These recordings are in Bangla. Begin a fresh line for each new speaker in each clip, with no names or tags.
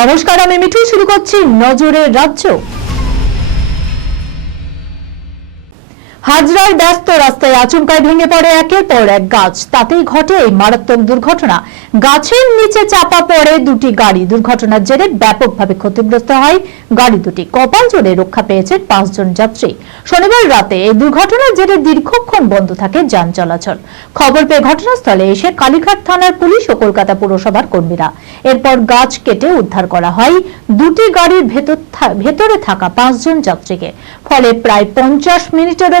নমস্কার আমি মিঠু শুরু করছি নজরের রাজ্য। হাজরার ব্যস্ত রাস্তায় আচমকায় ভেঙে পড়ে একের পর এক গাছ। তাতেই ঘটে এই মারাত্মক দুর্ঘটনা। গাছের নিচে চাপা পড়ে দুটি গাড়ি। দুর্ঘটনার জেরে ব্যাপকভাবে ক্ষতিগ্রস্ত হয় গাড়ি দুটি। কপাল জোরে রক্ষা পেয়েছেন পাঁচজন যাত্রী। শনিবার রাতে এই দুর্ঘটনার জেরে দীর্ঘক্ষণ বন্ধ থাকে যান চলাচল। খবর পেয়ে ঘটনাস্থলে এসে কালীঘাট থানার পুলিশ ও কলকাতা পুরসভার কর্মীরা। এরপর গাছ কেটে উদ্ধার করা হয় দুটি গাড়ির ভেতরে থাকা পাঁচজন যাত্রীকে। ফলে প্রায় পঞ্চাশ মিনিটেরও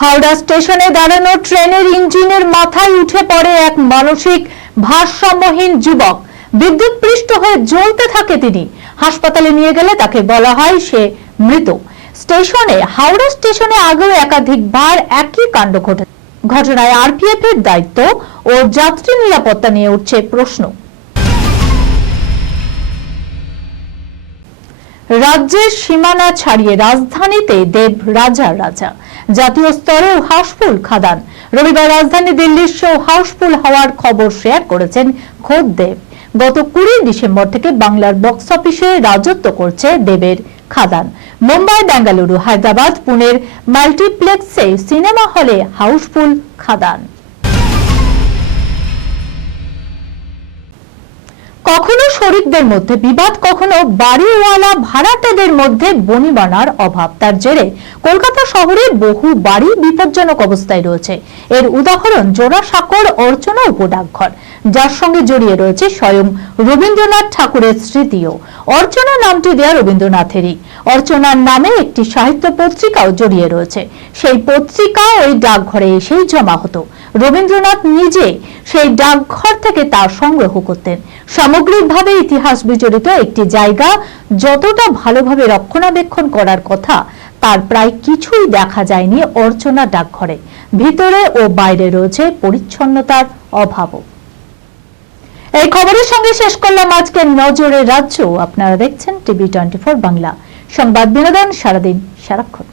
Howrah স্টেশনে দাঁড়ানো ট্রেনের ইঞ্জিনের মাথায় উঠে পড়ে এক মানসিক ভারসাম্যহীন যুবক। বিদ্যুৎ পৃষ্ঠ হয়ে জ্বলতে থাকে তিনি। হাসপাতালে নিয়ে গেলে তাকে বলা হয় সে মৃত। স্টেশনে, হাওড়া স্টেশনে আগেও একাধিকবার একই কাণ্ড ঘটে ঘটনায় আরপিএফ এর দায়িত্ব ও যাত্রী নিরাপত্তা নিয়ে উঠছে প্রশ্ন। রাজ্যের সীমানা ছাড়িয়ে রাজধানীতে দেব রাজার রাজা। জাতীয় স্তরেও হাউসফুল খাদান। রবিবার রাজধানী দিল্লির শো হাউসফুল হওয়ার খবর শেয়ার করেছেন খোদ দেব। গত কুড়ি ডিসেম্বর থেকে বাংলার বক্স অফিসে রাজত্ব করছে দেবের খাদান। মুম্বাই, বেঙ্গালুরু, হায়দ্রাবাদ, পুনের মাল্টিপ্লেক্সে সিনেমা হলে হাউসফুল খাদান। কখনো শরিকদের মধ্যে বিবাদ, কখনো বাড়িওয়ালা ভাড়াটেদের মধ্যে বনিবানার অভাব। তার জেরে কলকাতা শহরে বহু বাড়ি বিপজ্জনক অবস্থায় রয়েছে। এর উদাহরণ জোড়াসাঁকর অর্চনা উপডাকঘর, যার সঙ্গে জড়িয়ে রয়েছে স্বয়ং রবীন্দ্রনাথ ঠাকুরের স্মৃতিও। অর্চনা নামটি দেয়া রবীন্দ্রনাথেরই। অর্চনার নামে একটি সাহিত্য পত্রিকাও জড়িয়ে রয়েছে। সেই পত্রিকা ওই ডাকঘরে এসেই জমা হতো। রবীন্দ্রনাথ নিজে সেই ডাকঘর থেকে তা সংগ্রহ করতেন। সামগ্রিকভাবে ইতিহাস বিজড়িত একটি জায়গা যতটা ভালোভাবে রক্ষণাবেক্ষণ করার কথা, তার প্রায় কিছুই দেখা যায়নি অর্চনা ডাকঘরে। ভিতরে ও বাইরে রয়েছে পরিচ্ছন্নতার অভাবও। এই খবরের সঙ্গে শেষ করলাম আজকে নজরে রাজ্য। আপনারা দেখছেন টিভি টোয়েন্টি বাংলা। সংবাদ বিনোদন সারাদিন সারাক্ষণ।